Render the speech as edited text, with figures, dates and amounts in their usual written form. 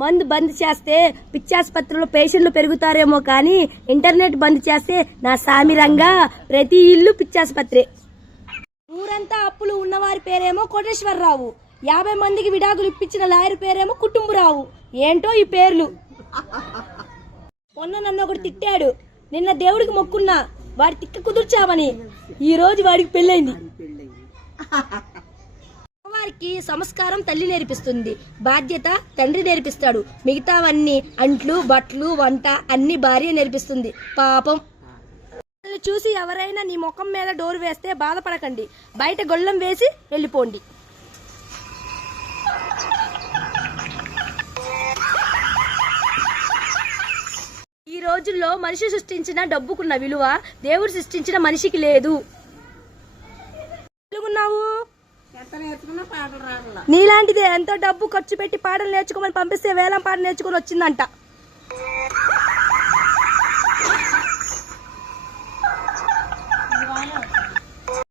మందు బంద్ చేస్తే పిచ్చాసుపత్రిలో పేషెంట్లు పెరుగుతారేమో కానీ ఇంటర్నెట్ బంద్ చేస్తే నా సామిరంగా ప్రతి ఇల్లు పిచ్చాసుపత్రి. ఊరంతా అప్పులు ఉన్నవారి పేరేమో కోటేశ్వరరావు, 50 మందికి విడాకులు ఇప్పించిన లాయర్ పేరేమో కుటుంబరావు. ఏంటో ఈ పేర్లు. మొన్న నన్ను ఒకటి తిట్టాడు, నిన్న దేవుడికి మొక్కున్నా వాడి తిక్క కుదుర్చామని. ఈ రోజు వాడికి పెళ్ళైంది. వారికి సంస్కారం తల్లి నేర్పిస్తుంది, బాధ్యత తండ్రి నేర్పిస్తాడు, మిగతావన్నీ అంట్లు బట్టలు వంట అన్ని భార్య నేర్పిస్తుంది. పాపం. చూసి ఎవరైనా నీ ముఖం మీద డోర్ వేస్తే బాధపడకండి, బయట గొళ్ళెం వేసి వెళ్ళిపోండి. ఈ రోజుల్లో మనిషి సృష్టించిన డబ్బుకున్న విలువ దేవుడు సృష్టించిన మనిషికి లేదు. నీలాంటిదే ఎంతో డబ్బు ఖర్చు పెట్టి పాటలు నేర్చుకోమని పంపిస్తే వేలం పాట నేర్చుకుని వచ్చిందంట.